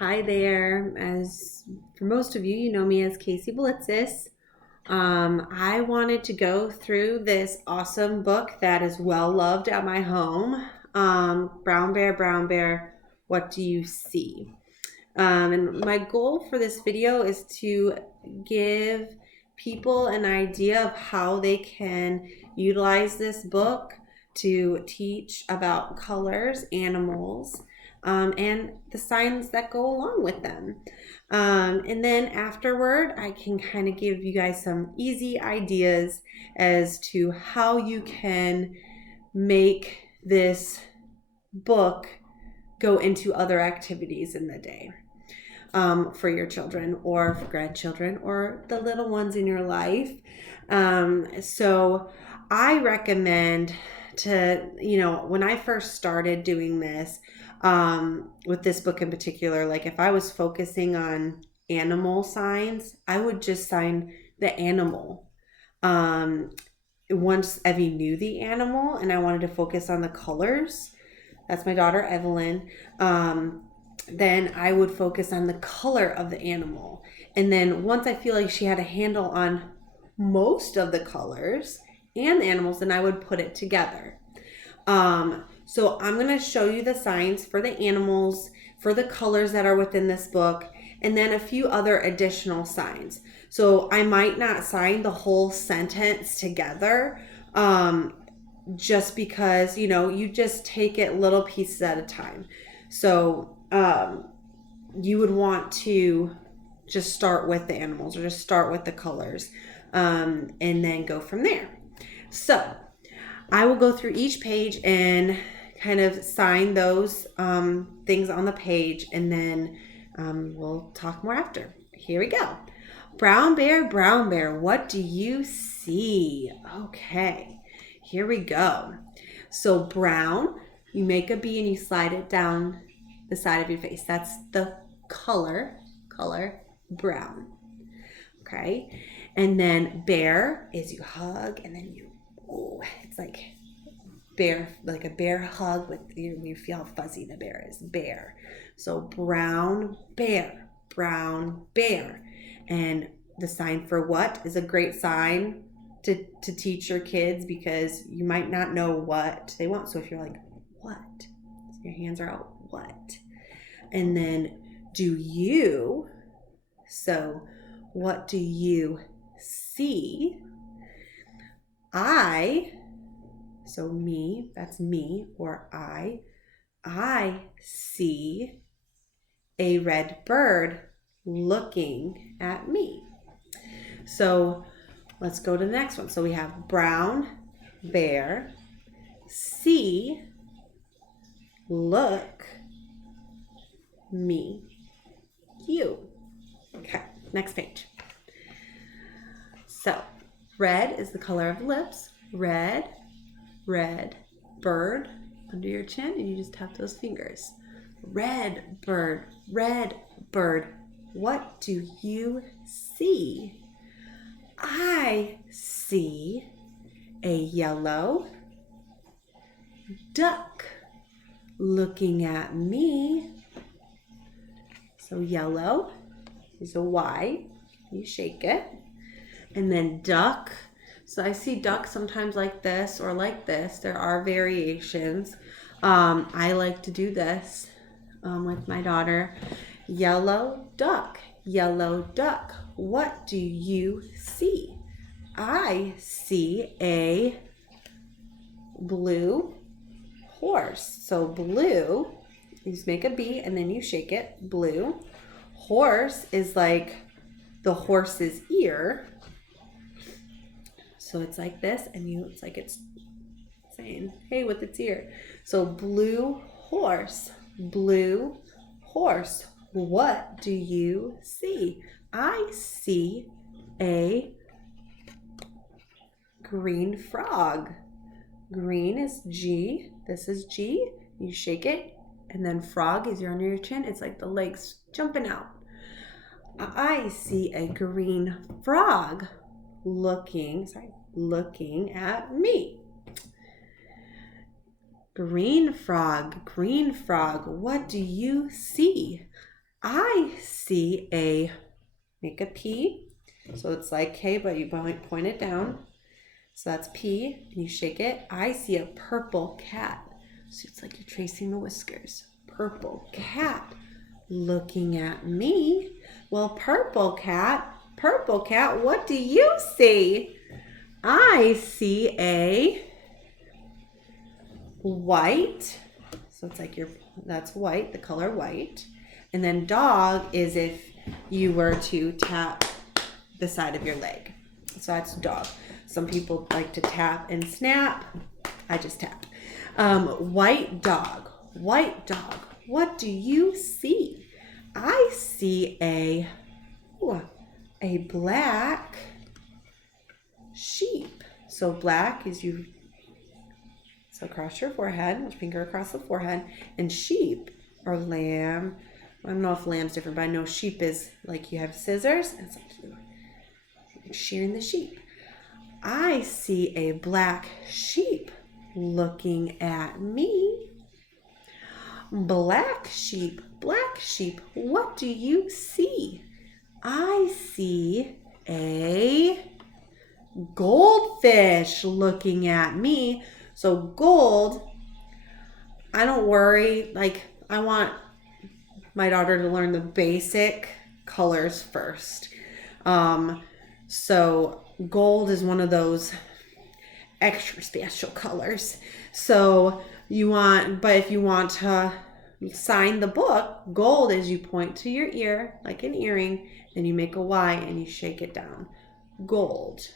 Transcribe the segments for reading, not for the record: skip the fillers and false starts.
Hi there. As for most of you, you know me as Casey Blitzis. I wanted to go through this awesome book that is well loved at my home. Brown Bear, What Do You See? And my goal for this video is to give people an idea of how they can utilize this book to teach about colors, animals, and the signs that go along with them. And then afterward, I can kind of give you guys some easy ideas as to how you can make this book go into other activities in the day for your children or for grandchildren or the little ones in your life. So I recommend when I first started doing this, with this book in particular, like if I was focusing on animal signs, I would just sign the animal. Once Evie knew the animal and I wanted to focus on the colors, that's my daughter Evelyn. Then I would focus on the color of the animal. And then once I feel like she had a handle on most of the colors and the animals, then I would put it together. So I'm going to show you the signs for the animals, for the colors that are within this book, and then a few other additional signs. So I might not sign the whole sentence together, just because, you just take it little pieces at a time. So you would want to just start with the animals or just start with the colors, and then go from there. So I will go through each page and kind of sign those things on the page, and then we'll talk more after. Here we go. Brown bear, what do you see? Okay, here we go. So brown, you make a B and you slide it down the side of your face. That's the color brown. Okay, and then bear is you hug and then it's like a bear hug with you feel how fuzzy the bear is. Bear. So brown bear. And the sign for what is a great sign to teach your kids, because you might not know what they want. So if you're like, what? So your hands are out, what? And then do you. So what do you see? So me, that's me, or I see a red bird looking at me. So let's go to the next one. So we have brown bear, see, look, me, you. Okay, next page. So red is the color of lips. Red, bird under your chin, and you just tap those fingers. Red bird, what do you see? I see a yellow duck looking at me. So yellow is a Y. You shake it. And then duck. So I see duck sometimes like this or like this. There are variations. I like to do this with my daughter. Yellow duck. What do you see? I see a blue horse. So blue, you just make a B and then you shake it. Blue. Horse is like the horse's ear. So it's like this, and it's like it's saying, hey, with its ear. So blue horse. What do you see? I see a green frog. Green is G. This is G. You shake it, and then frog is under your chin. It's like the legs jumping out. I see a green frog looking at me. Green frog, what do you see? I see a, make a P. So it's like K, but you point it down. So that's P, and you shake it. I see a purple cat. So it's like you're tracing the whiskers. Purple cat looking at me. Well, purple cat, what do you see? I see a white. So it's like that's white, the color white. And then dog is if you were to tap the side of your leg. So that's dog. Some people like to tap and snap. I just tap. White dog. What do you see? I see a black sheep. So black is so across your forehead, finger across the forehead, and sheep or lamb. I don't know if lamb's different, but I know sheep is like you have scissors, and it's like you're shearing the sheep. I see a black sheep looking at me. Black sheep, what do you see? I see a goldfish looking at me. So gold, I don't worry. Like, I want my daughter to learn the basic colors first. So gold is one of those extra special colors. So if you want to sign the book, gold is you point to your ear like an earring, then you make a Y and you shake it down. Gold.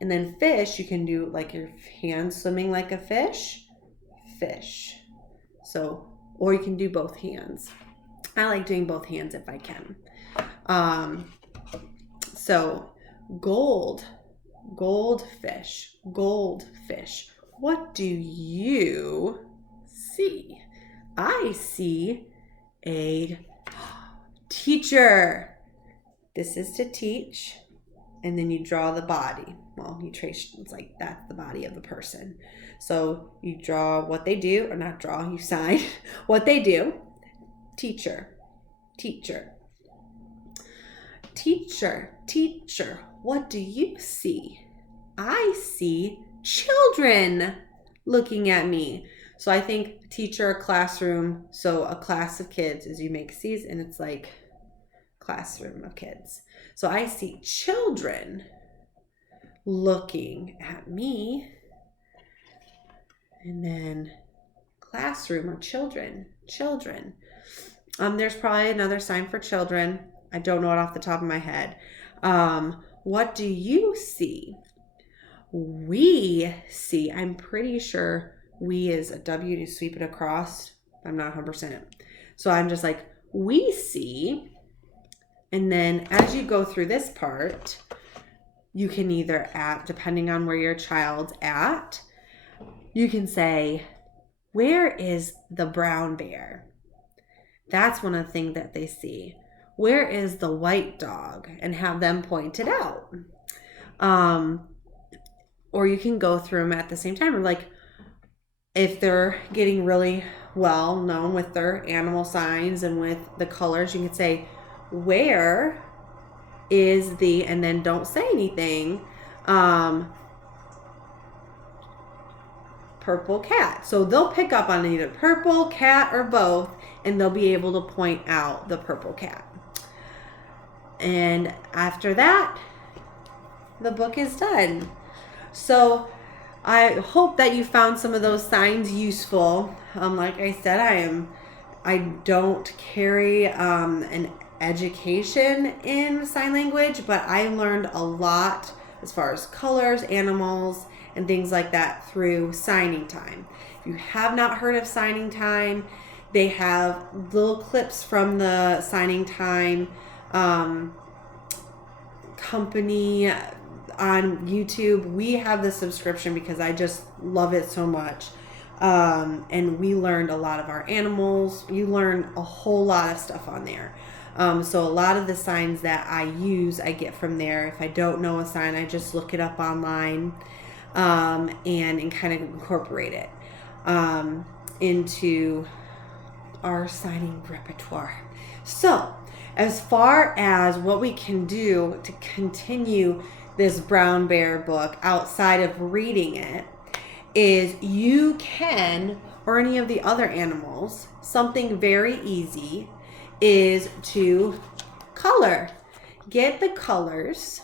And then fish, you can do like your hands swimming like a fish. So, or you can do both hands. I like doing both hands if I can. So goldfish. What do you see? I see a teacher. This is to teach. And then you draw the body. Well, you trace, it's like that's the body of the person. So you draw what they do, or not draw, you sign what they do. Teacher. What do you see? I see children looking at me. So I think teacher, classroom. So a class of kids is you make C's and it's like classroom of kids. So I see children looking at me. And then classroom or children. There's probably another sign for children. I don't know it off the top of my head. What do you see? We see. I'm pretty sure we is a W to sweep it across. I'm not 100%. So I'm just like, we see. And then as you go through this part, you can either depending on where your child's at, you can say, where is the brown bear? That's one of the things that they see. Where is the white dog? And have them point it out. Or you can go through them at the same time. Or like, if they're getting really well known with their animal signs and with the colors, you can say, where is the, and then don't say anything, purple cat. So they'll pick up on either purple cat or both, and they'll be able to point out the purple cat. And after that, the book is done. So I hope that you found some of those signs useful. Like I said, I don't carry an education in sign language, but I learned a lot as far as colors, animals, and things like that through Signing Time. If you have not heard of Signing Time, they have little clips from the Signing Time company on YouTube. We have the subscription because I just love it so much. And we learned a lot of our animals. You learn a whole lot of stuff on there. So a lot of the signs that I use, I get from there. If I don't know a sign, I just look it up online and kind of incorporate it into our signing repertoire. So as far as what we can do to continue this brown bear book outside of reading it, is you can, or any of the other animals, something very easy is to color. Get the colors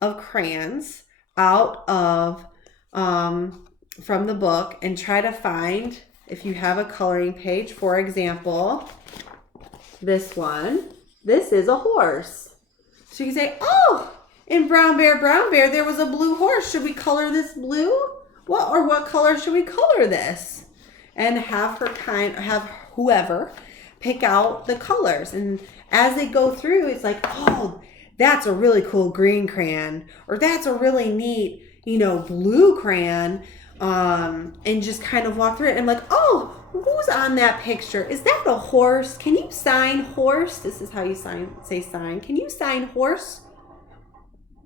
of crayons out of from the book and try to find, if you have a coloring page, for example, this one. This is a horse. So you can say, oh, in Brown Bear, there was a blue horse. Should we color this blue? What color should we color this? And have whoever pick out the colors. And as they go through, it's like, oh, that's a really cool green crayon, or that's a really neat, blue crayon. And just kind of walk through it and I'm like, oh, who's on that picture? Is that a horse? Can you sign horse? This is how you say sign. Can you sign horse?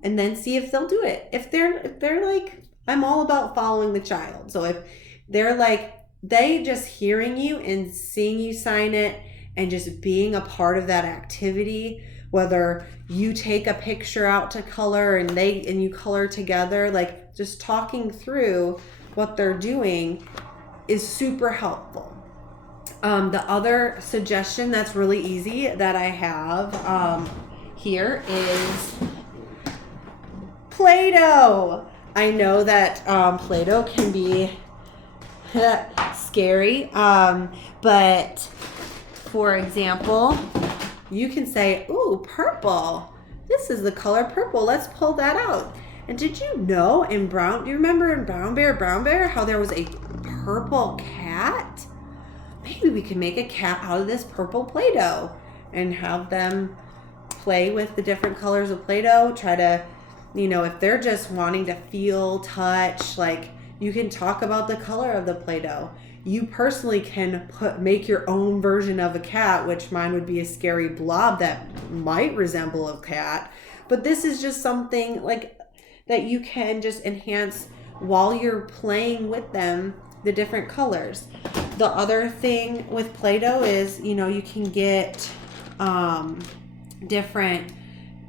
And then see if they'll do it. If they're like, I'm all about following the child. So if they're like, they just hearing you and seeing you sign it and just being a part of that activity, whether you take a picture out to color and you color together, like just talking through what they're doing is super helpful. The other suggestion that's really easy that I have here is Play-Doh. I know that Play-Doh can be scary, but for example, you can say, ooh, purple. This is the color purple. Let's pull that out. And did you know do you remember in Brown Bear, how there was a purple cat? Maybe we can make a cat out of this purple Play-Doh and have them play with the different colors of Play-Doh. Try to, if they're just wanting to feel, touch, like you can talk about the color of the Play-Doh. You personally can make your own version of a cat, which mine would be a scary blob that might resemble a cat. But this is just something like that you can just enhance while you're playing with them, the different colors. The other thing with Play-Doh is, you can get different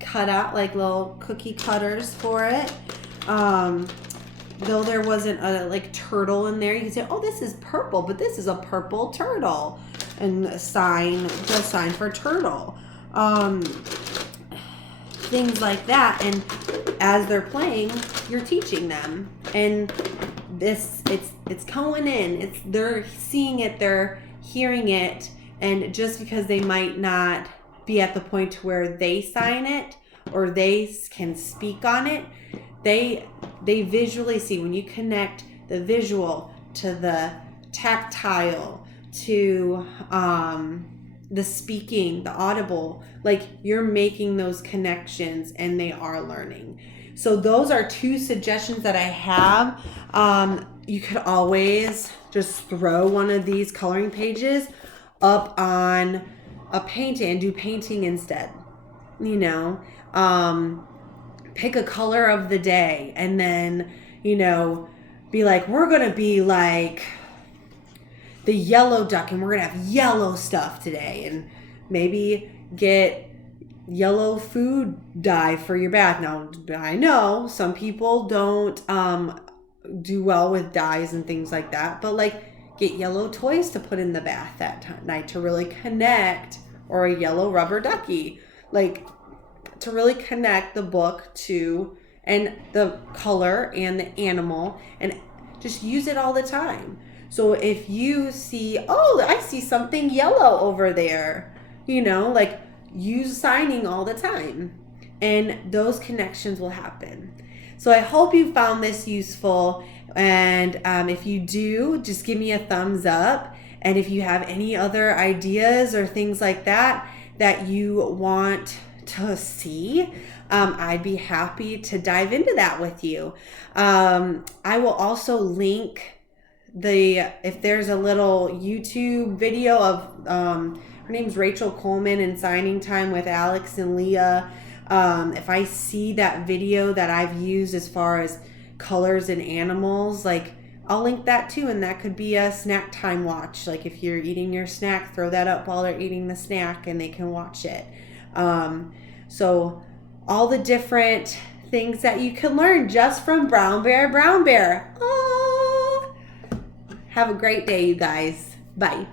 cutout, like little cookie cutters for it. Though there wasn't a turtle in there, you can say, oh, this is purple, but this is a purple turtle, and the sign for turtle. Things like that. And as they're playing, you're teaching them. And it's going in. They're seeing it, they're hearing it, and just because they might not be at the point to where they sign it or they can speak on it, they visually see. When you connect the visual to the tactile to the speaking, the audible, like you're making those connections and they are learning. So those are two suggestions that I have. You could always just throw one of these coloring pages up on a painting and do painting instead. Pick a color of the day and then, be like, we're going to be like the yellow duck and we're going to have yellow stuff today, and maybe get yellow food dye for your bath. Now, I know some people don't do well with dyes and things like that, but get yellow toys to put in the bath that night to really connect, or a yellow rubber ducky, to really connect the book to and the color and the animal, and just use it all the time. So if you see, oh, I see something yellow over there, use signing all the time, and those connections will happen. So I hope you found this useful, and if you do, just give me a thumbs up. And if you have any other ideas or things like that you want to see, I'd be happy to dive into that with you. I will also link if there's a little YouTube video of her name's Rachel Coleman and Signing Time with Alex and Leah. If I see that video that I've used as far as colors and animals, I'll link that too, and that could be a snack time watch. Like if you're eating your snack, throw that up while they're eating the snack and they can watch it. So all the different things that you can learn just from Brown Bear, Brown Bear. Oh, have a great day, you guys. Bye.